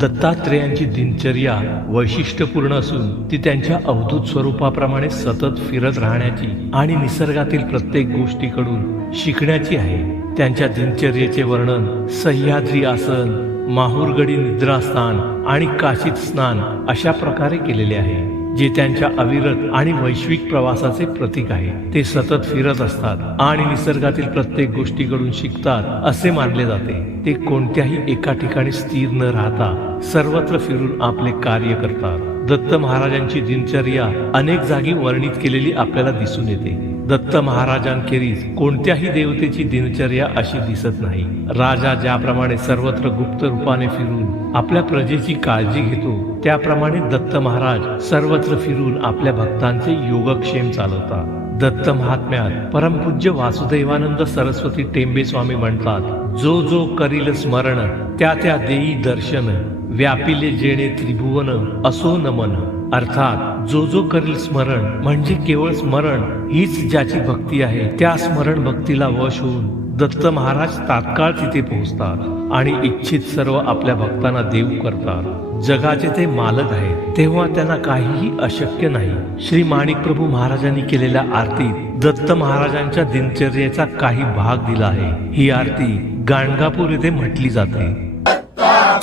दत्तात्रेयांची दिनचर्या वैशिष्ट्यपूर्ण असून ती त्यांच्या अवधूत स्वरूपाप्रमाणे सतत फिरत राहण्याची आणि निसर्गातील प्रत्येक गोष्टीकडून शिकण्याची आहे. त्यांच्या दिनचर्येचे वर्णन सह्याद्री आसन माहूरगडी निद्रास्थान आणि काशीत स्नान अशा प्रकारे केलेले आहे. जे त्यांच्या अविरत आणि वैश्विक प्रवासाचे प्रतीक आहे. ते सतत फिरत असतात आणि निसर्गातील प्रत्येक गोष्टीकडून शिकतात असे मानले जाते. ते कोणत्याही एका ठिकाणी स्थिर न राहता सर्वत्र फिरून आपले कार्य करतात. दत्त महाराजांची दिनचर्या अनेक जागी वर्णित केलेली आपल्याला दिसून येते. दत्त महाराजांखेरीज कोणत्याही देवतेची दिनचर्या अशी दिसत नाही. राजा ज्याप्रमाणे सर्वत्र गुप्त रूपाने फिरून आपल्या प्रजेची काळजी घेतो त्याप्रमाणे दत्त महाराज सर्वत्र फिरून आपल्या भक्तांचे योगक्षेम चालवतात. दत्त महात्म्यात परमपूज्य वासुदेवानंद सरस्वती टेंबे स्वामी म्हणतात जो जो करील स्मरण त्या त्या देई दर्शन व्यापिले जेणे त्रिभुवन असो नमन अर्थात जो जो करील स्मरण म्हणजे केवळ स्मरण हीच ज्याची भक्ती आहे त्या स्मरण भक्तीला वश होऊन दत्त महाराज तात्काळ तिथे पोहोचतात आणि इच्छित सर्व आपल्या भक्तांना देव करतात. जगाचे ते मालक आहेत. तेव्हा त्यांना काहीही अशक्य नाही. श्री माणिक प्रभू महाराजांनी केलेल्या आरतीत दत्त महाराजांच्या दिनचर्येचा काही भाग दिला आहे. ही आरती गाणगापूर येथे म्हटली जाते.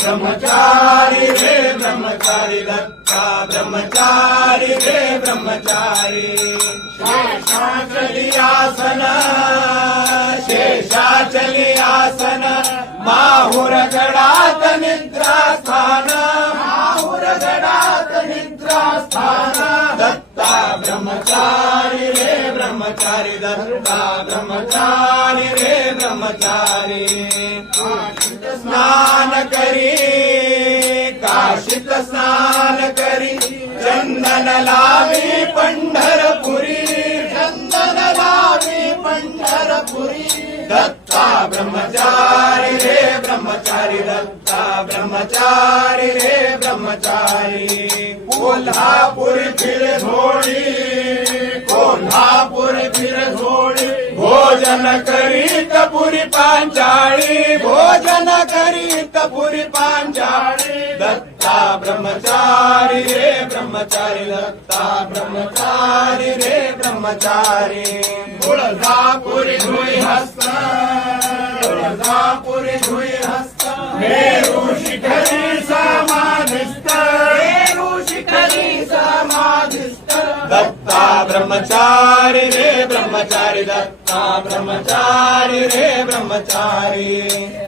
ब्रह्मचारी रे ब्रह्मचारी दत्ता ब्रह्मचारी रे ब्रह्मचारी शेषाचली आसन शेषाचली आसन माहुर गडात निद्रास्थान. ब्रह्मचारी रे ब्रह्मचारी दत्ता ब्रह्मचारी रे ब्रह्मचारी। स्नान करी काशीत स्नान करी चंदन लावी पंढरपुरी। चंदन लावी पंढरपुरी। दत्ता ब्रह्मचारी रे ब्रह्मचारी दत्ता ब्रह्मचारी रे ब्रह्मचारी। कोल्हापुरी फिर झोडी महापुर फिर झोडी भोजन करीत पुरी पांचाळी भोजन करीत पुरी पांचाळी दत्ता ब्रह्मचारी रे ब्रह्मचारी दत्ता ब्रह्मचारी रे ब्रह्मचारी। तुळजापुरी धुई हस्त तुळजापुरी धुई हस्त। मेरू शिखरी समाधिस्त मेरू शिखरी समाधिस्त ब्रह्मचारी रे ब्रह्मचारी दत्ता ब्रह्मचारी रे ब्रह्मचारी